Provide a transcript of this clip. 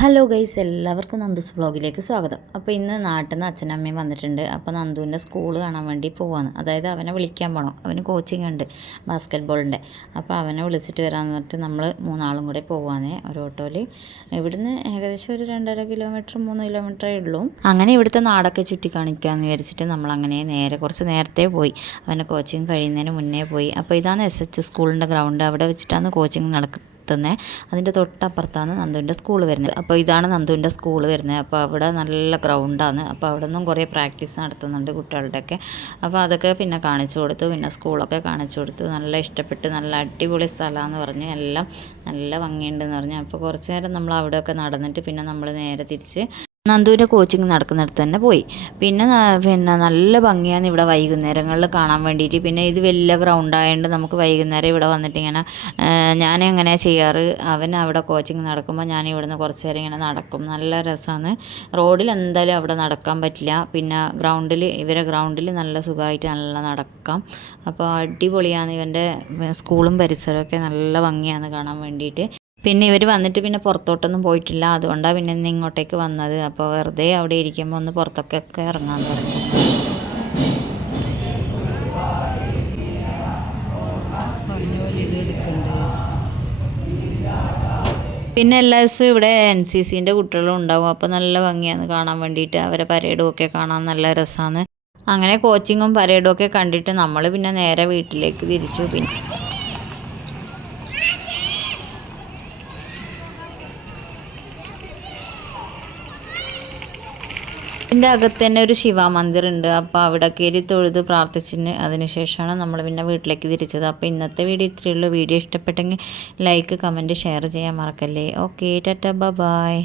Hello guys എല്ലാവർക്കും നന്ദുസ് വ്ളോഗിലേക്ക് സ്വാഗതം. അപ്പോൾ ഇന്ന് നാട്ടിൽ നിന്ന് അച്ഛനും അമ്മയും വന്നിട്ടുണ്ട്. അപ്പോൾ നന്ദുവിന്റെ സ്കൂൾ കാണാൻ വേണ്ടി പോവാണ്. അതായത് അവനെ വിളിക്കാൻ പോകണം അവന് കോച്ചിങ് ഉണ്ട് ബാസ്ക്കറ്റ് ബോളിന്റെ അപ്പോൾ അവനെ വിളിച്ചിട്ട് വരാൻ പറഞ്ഞിട്ട് നമ്മൾ മൂന്നാളും കൂടെ പോവാന്നേ ഒരു ഓട്ടോയിൽ. ഇവിടുന്ന് ഏകദേശം ഒരു രണ്ടര കിലോമീറ്റർ മൂന്ന് കിലോമീറ്ററേ ഉള്ളൂ. അങ്ങനെ ഇവിടുത്തെ നാടൊക്കെ ചുറ്റി കാണിക്കാമെന്ന് വിചാരിച്ചിട്ട് നമ്മൾ അങ്ങനെ നേരെ കുറച്ച് നേരത്തെ പോയി. അവന്റെ കോച്ചിങ് കഴിയുന്നതിന് മുന്നേ പോയി. അപ്പോൾ ഇതാണ് എസ് എച്ച് സ്കൂളിന്റെ ഗ്രൗണ്ട് അവിടെ വെച്ചിട്ടാണ് കോച്ചിങ് നടക്കുന്നത് നടത്തുന്നത് അതിന്റെ തൊട്ടപ്പുറത്താണ് നന്ദുവിന്റെ സ്കൂൾ വരുന്നത്. അപ്പോൾ ഇതാണ് നന്ദുവിന്റെ സ്കൂൾ വരുന്നത്. അപ്പോൾ അവിടെ നല്ല ഗ്രൗണ്ടാണ് അപ്പോൾ അവിടെ നിന്നും കുറേ പ്രാക്ടീസ് നടത്തുന്നുണ്ട് കുട്ടികളുടെയൊക്കെ. അപ്പോൾ അതൊക്കെ പിന്നെ കാണിച്ചു കൊടുത്തു. പിന്നെ സ്കൂളൊക്കെ കാണിച്ചു കൊടുത്തു. നല്ല ഇഷ്ടപ്പെട്ട് നല്ല അടിപൊളി സ്ഥലമാണെന്ന് പറഞ്ഞ് എല്ലാം നല്ല ഭംഗിയുണ്ടെന്ന് പറഞ്ഞു. അപ്പോൾ കുറച്ച് നേരം നമ്മൾ അവിടെയൊക്കെ നടന്നിട്ട് പിന്നെ നമ്മൾ നേരെ തിരിച്ച് നന്ദുവിന്റെ കോച്ചിങ് നടക്കുന്നിടത്ത് തന്നെ പോയി. പിന്നെ പിന്നെ നല്ല ഭംഗിയാണ് ഇവിടെ വൈകുന്നേരങ്ങളിൽ കാണാൻ വേണ്ടിയിട്ട്. പിന്നെ ഇത് വലിയ ഗ്രൗണ്ട് ആയതുകൊണ്ട് നമുക്ക് വൈകുന്നേരം ഇവിടെ വന്നിട്ട് ഇങ്ങനെ ഞാൻ എങ്ങനെ ചെയ്യാറ്? അവൻ അവിടെ കോച്ചിങ് നടക്കുമ്പോൾ ഞാൻ ഇവിടുന്ന് കുറച്ച് നേരം ഇങ്ങനെ നടക്കും. നല്ല രസമാണ് റോഡിൽ എന്തായാലും അവിടെ നടക്കാൻ പറ്റില്ല. പിന്നെ ഗ്രൗണ്ടിൽ ഇവരെ ഗ്രൗണ്ടിൽ നല്ല സുഖമായിട്ട് നല്ല നടക്കാം. അപ്പോൾ അടിപൊളിയാണ് ഇവന്റെ സ്കൂളും പരിസരമൊക്കെ നല്ല ഭംഗിയാണ് കാണാൻ വേണ്ടിയിട്ട്. പിന്നെ ഇവർ വന്നിട്ട് പിന്നെ പുറത്തോട്ടൊന്നും പോയിട്ടില്ല. അതുകൊണ്ടാണ് പിന്നെ ഇന്ന് ഇങ്ങോട്ടേക്ക് വന്നത്. അപ്പോൾ വെറുതെ അവിടെ ഇരിക്കുമ്പോൾ ഒന്ന് പുറത്തൊക്കെ ഇറങ്ങാമെന്ന് പറഞ്ഞു. പിന്നെ എല്ലാ ദിവസവും ഇവിടെ എൻ സി സിന്റെ കുട്ടികളും ഉണ്ടാവും. അപ്പോൾ നല്ല ഭംഗിയാണ് കാണാൻ വേണ്ടിയിട്ട് അവരെ പരേഡും ഒക്കെ കാണാൻ നല്ല രസമാണ് അങ്ങനെ കോച്ചിങ്ങും പരേഡും ഒക്കെ കണ്ടിട്ട് നമ്മൾ പിന്നെ നേരെ വീട്ടിലേക്ക് തിരിച്ചു. പിന്നെ ഇതിന്റെ അകത്ത് തന്നെ ഒരു ശിവ ഉണ്ട്. അപ്പോൾ അവിടെ കയറി തൊഴുത് പ്രാർത്ഥിച്ചിന് അതിനുശേഷമാണ് നമ്മൾ പിന്നെ വീട്ടിലേക്ക് തിരിച്ചത്. അപ്പോൾ ഇന്നത്തെ വീഡിയോ ഇത്രയേ ഉള്ളൂ. വീഡിയോ ഇഷ്ടപ്പെട്ടെങ്കിൽ ലൈക്ക് കമന്റ് ഷെയർ ചെയ്യാൻ മറക്കല്ലേ. Okay Tata by